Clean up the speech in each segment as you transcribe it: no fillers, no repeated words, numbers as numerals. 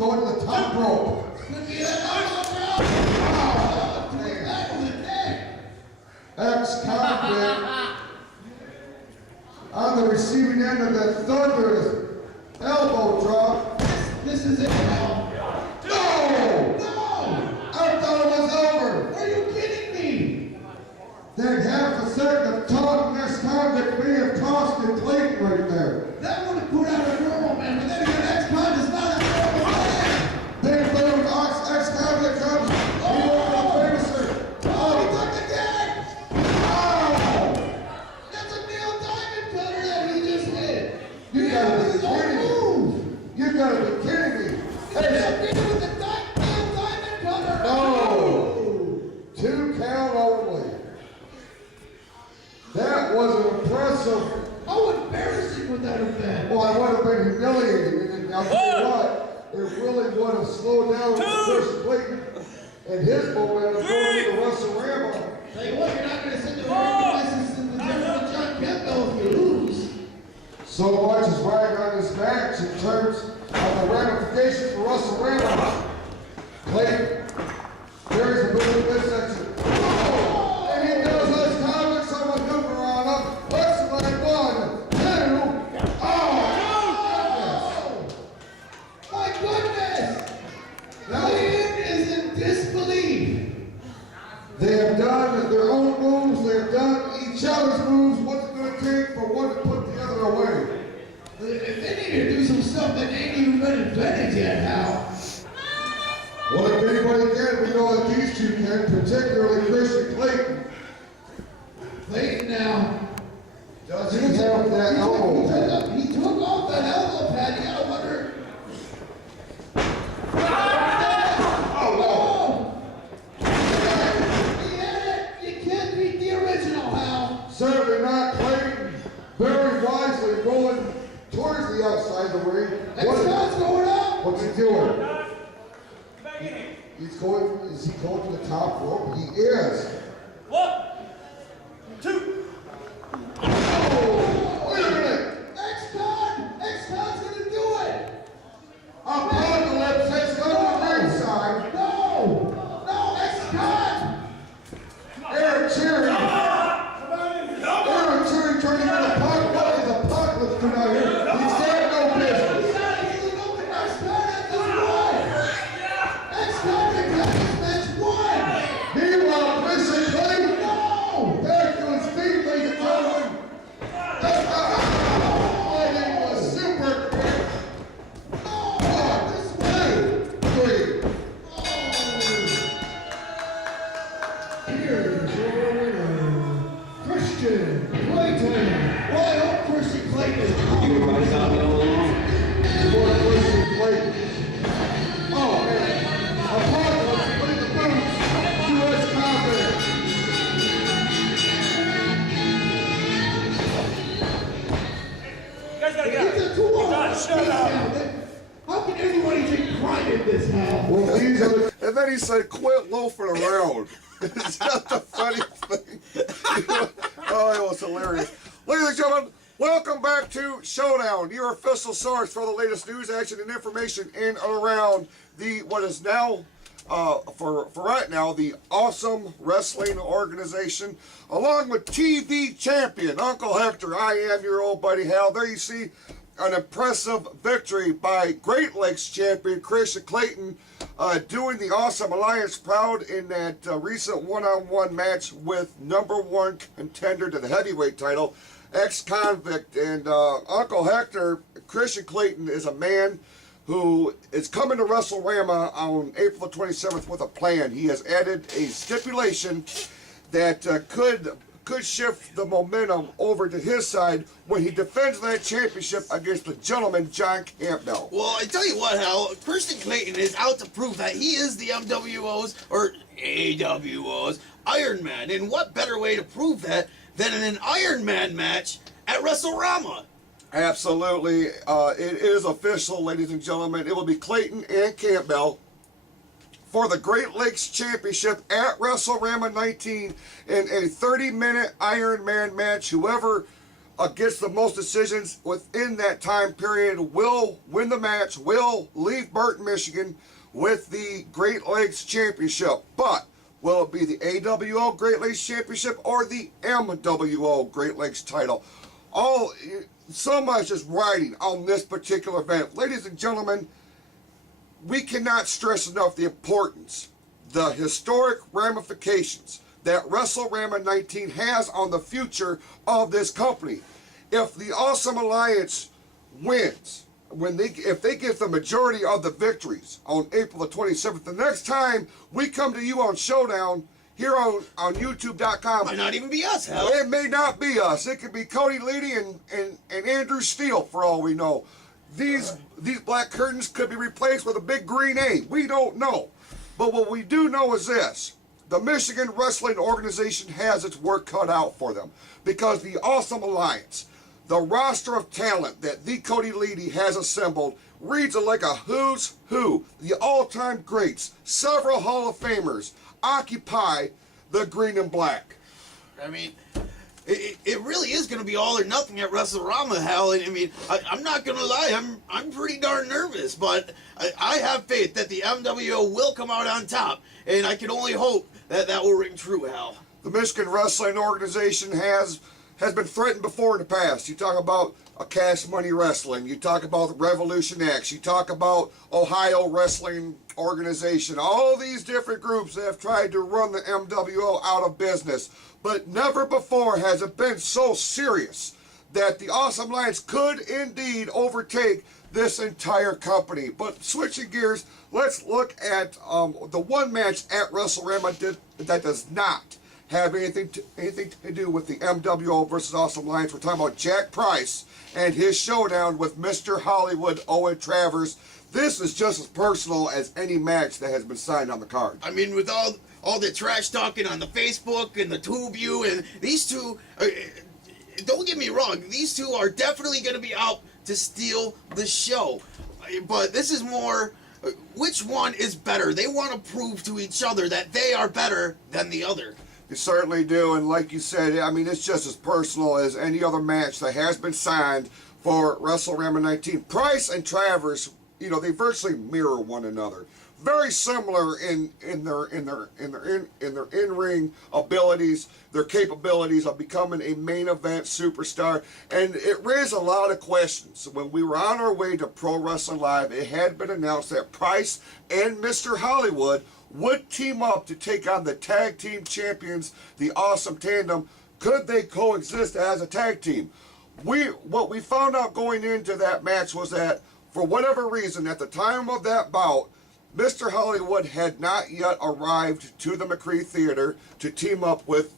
going to the top rope. X-Convict on the receiving end of that thunderous elbow drop. This is it now. No! No! I thought it was over. Are you kidding me? That half a second of talk, X-Convict may have tossed in Klayton right there. That would have put out a normal man, but then again, X-Con is not a normal man. Then boom, X-Convict comes. He went for the finisher. Oh, he took the tag! Oh! That's a Neil Diamond cutter that he just hit. You gotta be his own kidding me. move. You gotta be kidding me. He Hey, hit with the Neil Diamond cutter. no! 2 count only. That was impressive. How embarrassing would that have been? Well, I would have been humiliating. And I'll tell you what, it really would have slowed down Kristian Klayton and his momentum going into WrestleRama. Tell you what, you're not going to send the recognitions in the General John Campbell if you lose. So much is riding on this match in terms of the ramifications for WrestleRama. Klayton, there's the move in this section. Oh! And he does this comic, someone moving around up. Looks like 1, 2. Oh! My goodness! Now, Klayton is in disbelief. they have done their own moves, they have done each other's moves. What's it going to take for one to put the other away? If they need to do some stuff that ain't even been invented yet, Hal. Well, if anybody can, we know that these two can, particularly Kristian Klayton. Klayton now. Does he have that elbow pad? He took off that elbow pad. Yeah, I wonder. Oh, He had it. You can't beat the original, Hal. no. Certainly not. Klayton very wisely rolling towards the outside of the ring. X-Con's going up. What's he doing? He's going, is he going to the top rope? He is. 1, 2. Oh, wait a minute. X-Con's going to do it. Apocalypse has gone to the ringside. No, X-Con. Eric Cherry. Eric Cherry turning into the apocalypse. What is Apocalypse doing out here? He's had no business. He's not even looking at X-Con at this point. X-Con has this match won. Meanwhile, Kristian Klayton. No. Back to his feet, ladies and gentlemen. Klayton was super quick. This way. 3. Here is your winner, Kristian Klayton. Well, I hope Kristian Klayton. You were right on it all along. For Kristian Klayton. Oh, man. Apocalypse putting the boots to X-Convict. You guys gotta get out. It's a 2-on-1 Done. Shut up. beatdown. How can anybody take pride in this, Hal? Well, these are the And then he said, quit loafing around. Is that the funny thing? Oh, it was hilarious. Ladies and gentlemen, welcome back to Showdown, your official source for the latest news, action, and information in and around the, what is now, for right now, the Awesome Wrestling Organization, along with TV champion Uncle Hector. I am your old buddy Hal. There you see an impressive victory by Great Lakes champion Kristian Klayton, doing the Awesome Alliance proud in that recent one-on-one match with #1 contender to the heavyweight title, X-Convict. And Uncle Hector, Kristian Klayton is a man who is coming to WrestleRama on April 27th with a plan. He has added a stipulation that could shift the momentum over to his side when he defends that championship against the gentleman John Campbell. Well, I tell you what, Hal, Kristian Klayton is out to prove that he is the MWO's, or AWO's, Iron Man. And what better way to prove that than in an Iron Man match at WrestleRama? Absolutely. It is official, ladies and gentlemen. It will be Klayton and Campbell for the Great Lakes Championship at WrestleRama 19 in a 30-minute Iron Man match. Whoever gets the most decisions within that time period will win the match, will leave Burton, Michigan with the Great Lakes Championship. But will it be the AWO Great Lakes Championship or the MWO Great Lakes title? So much is riding on this particular event. Ladies and gentlemen, we cannot stress enough the importance, the historic ramifications that WrestleRama 19 has on the future of this company. If the Awesome Alliance wins, if they get the majority of the victories on April the 27th, the next time we come to you on Showdown here on YouTube.com, Might not even be us, hell. it may not be us. It could be Cody Leedy and Andrew Steele for all we know. These black curtains could be replaced with a big green A. We don't know. But what we do know is this. The Michigan Wrestling Organization has its work cut out for them, because the Awesome Alliance, the roster of talent that the Cody Leedy has assembled, reads like a who's who. The all-time greats, several Hall of Famers, occupy the green and black. I mean, it really is going to be all or nothing at WrestleRama, Hal. I mean, I'm not going to lie, I'm pretty darn nervous, but I have faith that the MWO will come out on top, and I can only hope that that will ring true, Hal. The Michigan Wrestling Organization has been threatened before in the past. You talk about a Cash Money Wrestling, you talk about Revolution X, you talk about Ohio Wrestling Organization, all these different groups that have tried to run the MWO out of business. But never before has it been so serious that the Awesome Alliance could indeed overtake this entire company. But switching gears, let's look at the one match at WrestleRama that does not have anything to do with the MWO versus Awesome Alliance. We're talking about Jack Price and his showdown with Mr. Hollywood Owen Travers. This is just as personal as any match that has been signed on the card. I mean, with all the trash talking on the Facebook and the TubeView, and these two, don't get me wrong, these two are definitely going to be out to steal the show. But this is more, which one is better? They want to prove to each other that they are better than the other. You certainly do, and like you said, I mean, it's just as personal as any other match that has been signed for WrestleRama 19. Price and Travers, you know, they virtually mirror one another. Very similar in their in-ring abilities, their capabilities of becoming a main event superstar, and it raised a lot of questions. When we were on our way to Pro Wrestling Live, it had been announced that Price and Mr. Hollywood would team up to take on the tag team champions, the Awesome Tandem. Could they coexist as a tag team? What we found out going into that match was that, for whatever reason, at the time of that bout, Mr. Hollywood had not yet arrived to the McCree Theater to team up with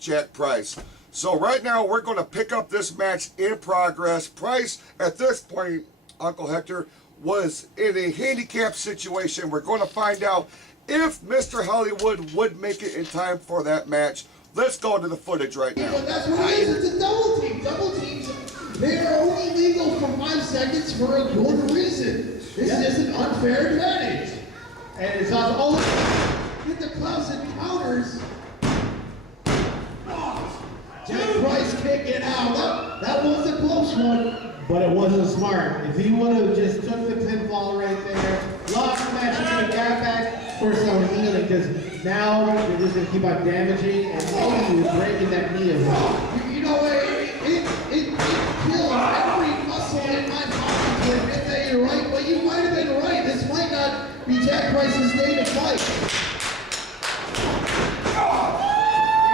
Jack Price. So right now we're going to pick up this match in progress. Price, at this point, Uncle Hector, was in a handicapped situation. We're going to find out if Mr. Hollywood would make it in time for that match. Let's go into the footage right now. But that's what it is. It's a double team. Double teams, they are only legal for 5 seconds for a good reason. This is just an unfair advantage. And it's not all get the Klaus encounters. Jack Price kicking out. That was a close one. But it wasn't smart. If he would have just took the pinfall right there, lost the match, and got back for some healing, because now they're just going to keep on damaging, and maybe he was breaking that knee as well. You know, it kills every muscle in my body to admit that you're right, but you might have been right. This might not be Jack Price's day to fight.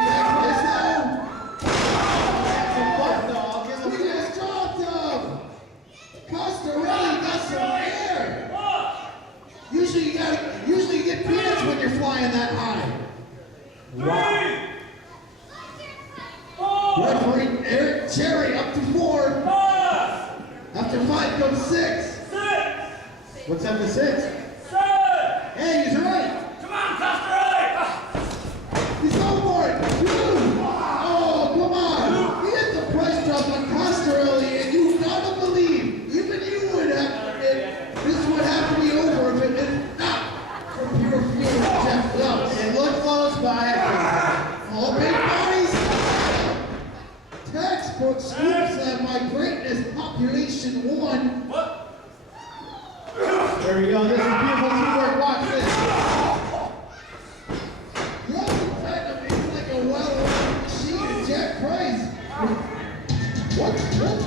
Jack Price now. He just dropped him. Costa really got some air. Usually you get peanuts when you're flying that high. Wow. Referee Eric Cherry up to 4. After 5 comes 6. What's up to 6? Hey, he's right. Come on, Costarelli! He's going for it. 2. Oh, come on. He hit the price drop on Costarelli, and you gotta believe, even you would have, this would have to be over if it did not from pure fuel of Jeff Dubs. It looked close by. All big bodies. Textbook sweeps There we go. This is beautiful teamwork. Watch this. The Awesome Tandem is like a well-oiled machine, and Jack Price. What's this?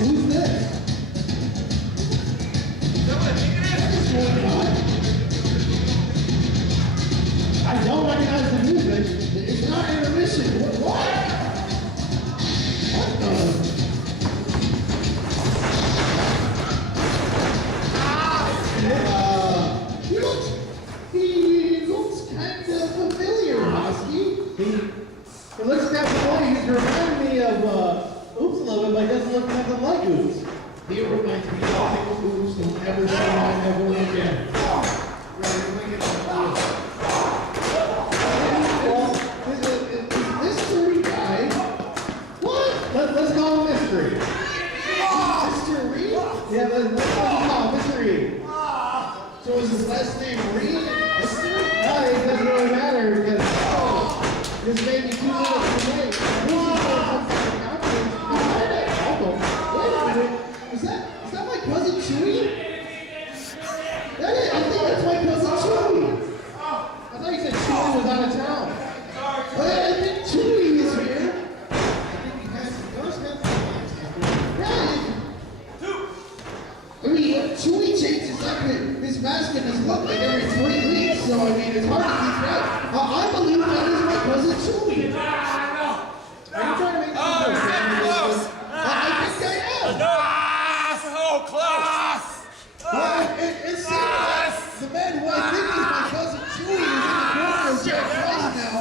Who's this? What is going on? I don't recognize the music. It's not intermission. What? What the? He looks kind of familiar, Husky. It looks kind of funny. He's reminding me of Oops a little bit, but he doesn't look nothing like Oops. He reminds me of Oops who never saw him ever again. This mystery guy. What? Let's call him Mystery. Mystery? Yeah, let's call him Mystery. So is his last name Reed? Mystery? No, it doesn't really matter because this may be 2 minutes too late. Wait a minute. Is that my cousin Chewy? I think that's my cousin Chewy. I thought you said Chewy was out of town. I think Chewy is here. Right. I mean, Chewy changes up his mask and his look like every 3 weeks, so I mean, it's hard to keep track. I believe that is my cousin Chewy. Are you trying to make this I think I am. Oh, close! It seems like the man who I think is my cousin Chewy is in the corner of Jack Price now.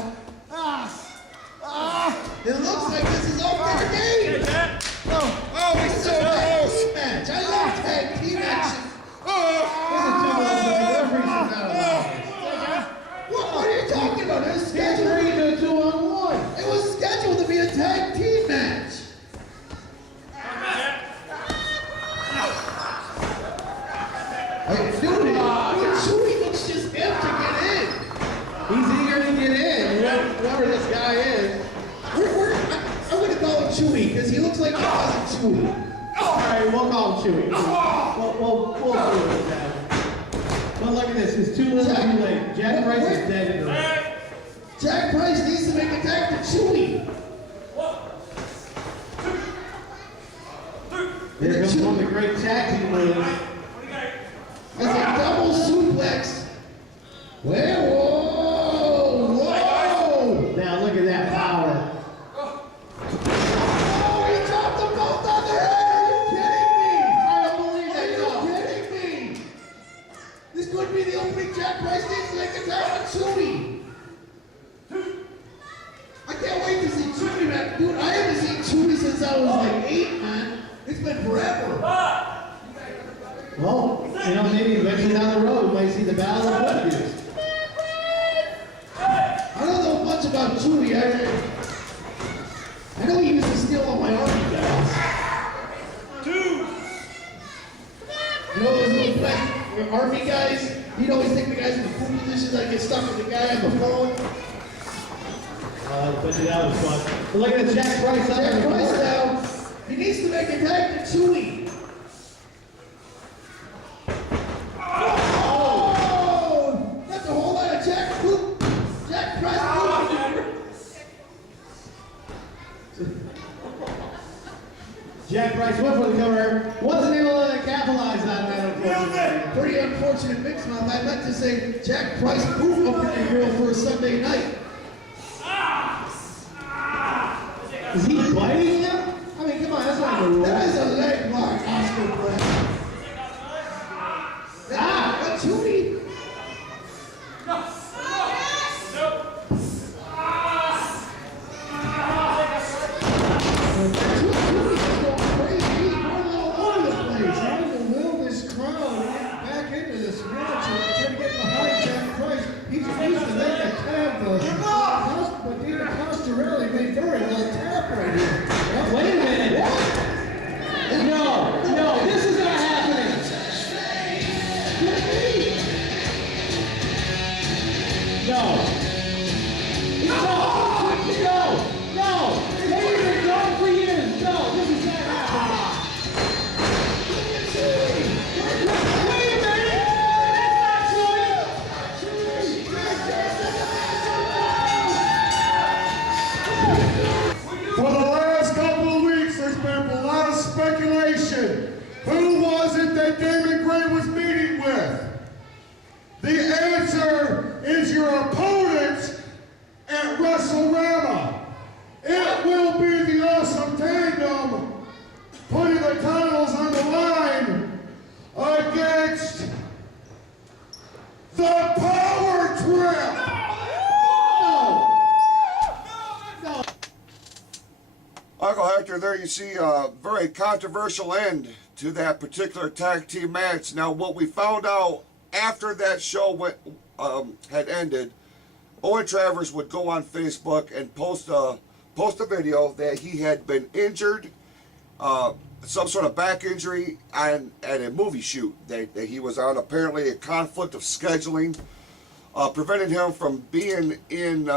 It looks like this is all fair game. Oh, he's This is so a tag close. team match. I love tag team action. What are you talking about? It was scheduled. It's 2-on-1. It was scheduled to be a tag team match. Dude, Chewy looks just amped to get in. He's eager to get in. Whoever this guy is. I'm gonna call him Chewy because he looks like my cousin Chewy. All right, we'll call him Chewy. We'll do it with that. But look at this. It's 2 minutes too late. Jack Price is dead in the ring. Jack Price needs to make a tag to Chewy. Here comes one of the great tag team moves. That's a double suplex. Whoa! Now look at that power. Oh, he dropped them both on their head. Are you kidding me? I don't believe that. Are you kidding me? This could be the opening. Jack Price needs to make a tag with Chewy. I can't wait to see Chewy, man. Dude, I haven't seen Chewy since I was like 8, man. It's been forever. Well, you know, maybe eventually down the road we might see the Battle of Woodview. I don't know much about Chewy. I know he used to steal all my army guys. You know those little black army guys? He'd always take the guys in the food positions. I'd get stuck with the guy on the phone. I bet you that was fun. But look at Jack Price up in Jack the Price corner. now. He needs to make a tag to Chewy. Oh! That's a whole lot of Jack Price here. Jack Price went for the cover. Wasn't able to capitalize on that, unfortunately. Pretty unfortunate mix, man. I meant to say Jack Price poof up in your grill for a Sunday night. Is he biting him? I mean, come on, that's not the rule. That is a leg lock, Oscar Brett. But Chewy. Chewy's just going crazy. He's running all over the place. Trying to will this crowd back into this match and try to get behind Jack Price. He's used to make a tap, but Dina Costarelli made very well tap right here. was it that Damon Gray was meeting with? The answer is your opponent at WrestleRama. It will be the Awesome Tandem putting the titles on the line against the Power Trip. Uncle Hector, there you see a very controversial end to that particular tag team match. Now, what we found out after that show had ended, Owen Travers would go on Facebook and post a video that he had been injured, some sort of back injury at a movie shoot that he was on. Apparently, a conflict of scheduling prevented him from being in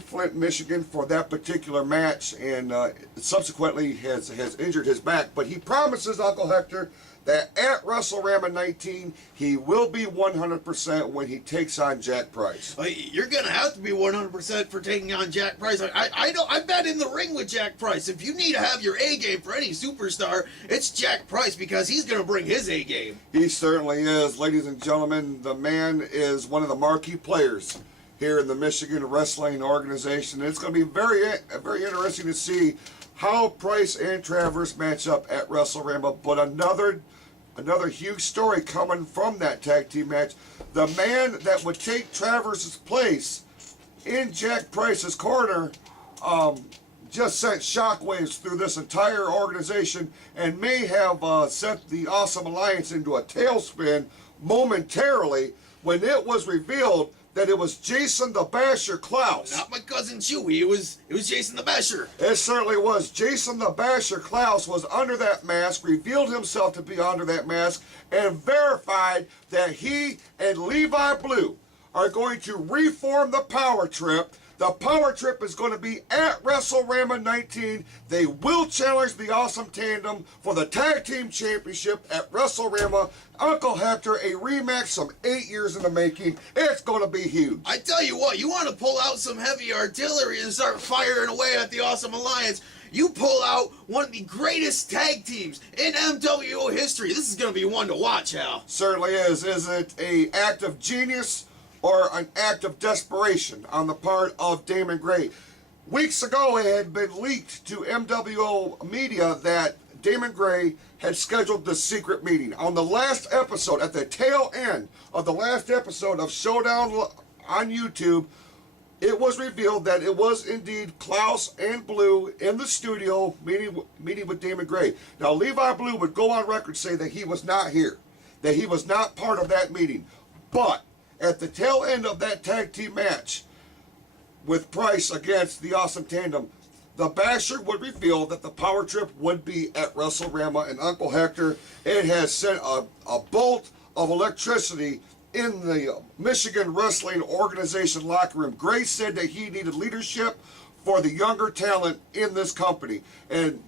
Flint, Michigan for that particular match, and subsequently has injured his back. But he promises, Uncle Hector, that at WrestleRama 19, he will be 100% when he takes on Jack Price. You're going to have to be 100% for taking on Jack Price. I bet in the ring with Jack Price. If you need to have your A game for any superstar, it's Jack Price, because he's going to bring his A game. He certainly is. Ladies and gentlemen, the man is one of the marquee players here in the Michigan Wrestling Organization. It's going to be very interesting to see how Price and Travers match up at WrestleRama. But another huge story coming from that tag team match. The man that would take Travers' place in Jack Price's corner just sent shockwaves through this entire organization and may have sent the Awesome Alliance into a tailspin momentarily when it was revealed that it was Jason the Basher Klaus. Not my cousin Chewy. It was Jason the Basher. It certainly was. Jason the Basher Klaus was under that mask, revealed himself to be under that mask, and verified that he and Levi Blue are going to reform the Power Trip. The Power Trip is going to be at WrestleRama 19. They will challenge the Awesome Tandem for the Tag Team Championship at WrestleRama. Uncle Hector, a rematch from 8 years in the making. It's going to be huge. I tell you what, you want to pull out some heavy artillery and start firing away at the Awesome Alliance. You pull out one of the greatest tag teams in MWO history. This is going to be one to watch, Hal. Certainly is. Is it an act of genius or an act of desperation on the part of Damon Gray? Weeks ago, it had been leaked to MWO media that Damon Gray had scheduled the secret meeting. On the last episode, at the tail end of the last episode of Showdown on YouTube, it was revealed that it was indeed Klaus and Blue in the studio meeting with Damon Gray. Now, Levi Blue would go on record say that he was not here, that he was not part of that meeting. But at the tail end of that tag team match with Price against the Awesome Tandem, the Basher would reveal that the Power Trip would be at WrestleRama, and Uncle Hector, it has sent a bolt of electricity in the Michigan Wrestling Organization locker room. Gray said that he needed leadership for the younger talent in this company, and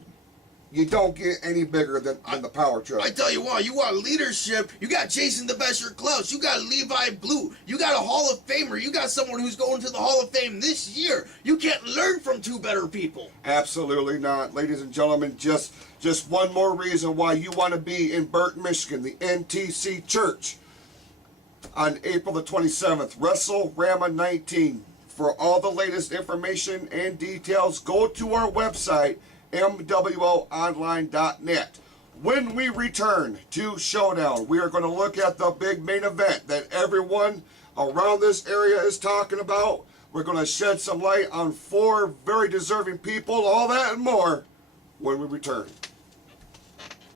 you don't get any bigger than the Power Trip. I tell you what, you want leadership, you got Jason the Basher Klaus, you got Levi Blue, you got a Hall of Famer, you got someone who's going to the Hall of Fame this year. You can't learn from two better people. Absolutely not. Ladies and gentlemen, just one more reason why you want to be in Burton, Michigan, the NTC Church, on April the 27th, WrestleRama 19. For all the latest information and details, go to our website, MWOonline.net. When we return to Showdown, we are going to look at the big main event that everyone around this area is talking about. We're going to shed some light on 4 very deserving people, all that and more, when we return.